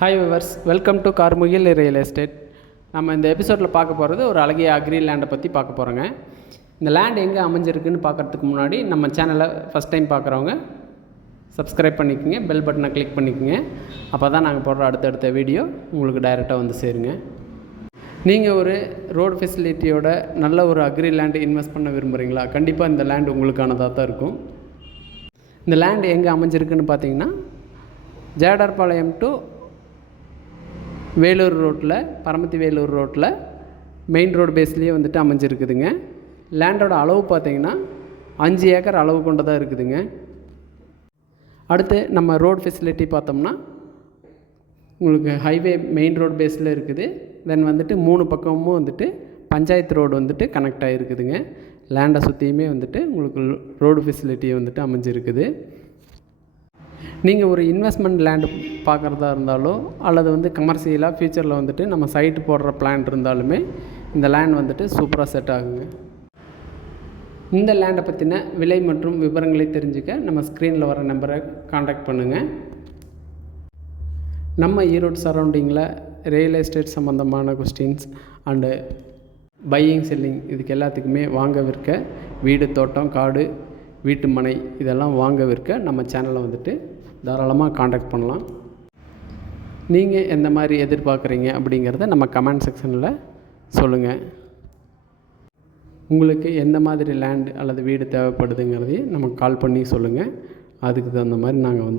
Hi viewers, welcome to Karmugil real estate. நம்ம இந்த எபிசோடில் பார்க்க போகிறது ஒரு அழகிய அக்ரி லேண்டை பற்றி பார்க்க போகிறோங்க. இந்த லேண்ட் எங்கே அமைஞ்சிருக்குன்னு பார்க்குறதுக்கு முன்னாடி நம்ம சேனலை ஃபஸ்ட் டைம் பார்க்குறவங்க சப்ஸ்கிரைப் பண்ணிக்கோங்க, பெல் பட்டனை கிளிக் பண்ணிக்கோங்க. அப்போ தான் நாங்கள் போடுற அடுத்தடுத்த வீடியோ உங்களுக்கு டைரெக்டாக வந்து சேருங்க. நீங்கள் ஒரு ரோடு ஃபெசிலிட்டியோட நல்ல ஒரு அக்ரி லேண்டு இன்வெஸ்ட் பண்ண விரும்புகிறீங்களா? கண்டிப்பாக இந்த லேண்ட் உங்களுக்கானதாக தான் இருக்கும். இந்த லேண்டு எங்கே அமைஞ்சிருக்குன்னு பார்த்தீங்கன்னா, ஜேடர்பாளையம் டு வேலூர் ரோட்டில், பரமத்தி வேலூர் ரோட்டில் மெயின் ரோடு பேஸ்லேயே வந்துட்டு அமைஞ்சிருக்குதுங்க. லேண்டோட அளவு பார்த்திங்கன்னா 5 ஏக்கர் அளவு கொண்டதாக இருக்குதுங்க. அடுத்து நம்ம ரோடு ஃபெசிலிட்டி பார்த்தோம்னா உங்களுக்கு ஹைவே மெயின் ரோடு பேஸில் இருக்குது. தென் வந்துட்டு 3 பக்கமும் வந்துட்டு பஞ்சாயத்து ரோடு வந்துட்டு கனெக்ட் ஆகிருக்குதுங்க. லேண்டை சுற்றியுமே வந்துட்டு உங்களுக்கு ரோடு ஃபெசிலிட்டி வந்துட்டு அமைஞ்சிருக்குது. நீங்கள் ஒரு இன்வெஸ்ட்மெண்ட் லேண்டு பார்க்குறதா இருந்தாலோ அல்லது வந்து கமர்ஷியலாக ஃப்யூச்சரில் வந்துட்டு நம்ம சைட்டு போடுற பிளான் இருந்தாலுமே இந்த லேண்ட் வந்துட்டு சூப்பராக செட் ஆகுங்க. இந்த லேண்டை பற்றின விலை மற்றும் விவரங்களை தெரிஞ்சுக்க நம்ம ஸ்க்ரீனில் வர நம்பரை காண்டாக்ட் பண்ணுங்கள். நம்ம ஈரோடு சரௌண்டிங்கில் ரியல் எஸ்டேட் சம்மந்தமான கொஸ்டின்ஸ் அண்டு பையிங் செல்லிங் இதுக்கு எல்லாத்துக்குமே வாங்க விற்க, வீடு, தோட்டம், காடு, வீட்டு மனை இதெல்லாம் வாங்க விற்க நம்ம சேனலை வந்துட்டு தாராளமாக காண்டாக்ட் பண்ணலாம். நீங்கள் எந்த மாதிரி எதிர்பார்க்குறீங்க அப்படிங்கிறத நம்ம கமெண்ட் செக்ஷனில் சொல்லுங்கள். உங்களுக்கு எந்த மாதிரி லேண்ட் அல்லது வீடு தேவைப்படுதுங்கிறதையும் நமக்கு கால் பண்ணி சொல்லுங்கள். அதுக்கு தகுந்த மாதிரி நாங்கள் வந்து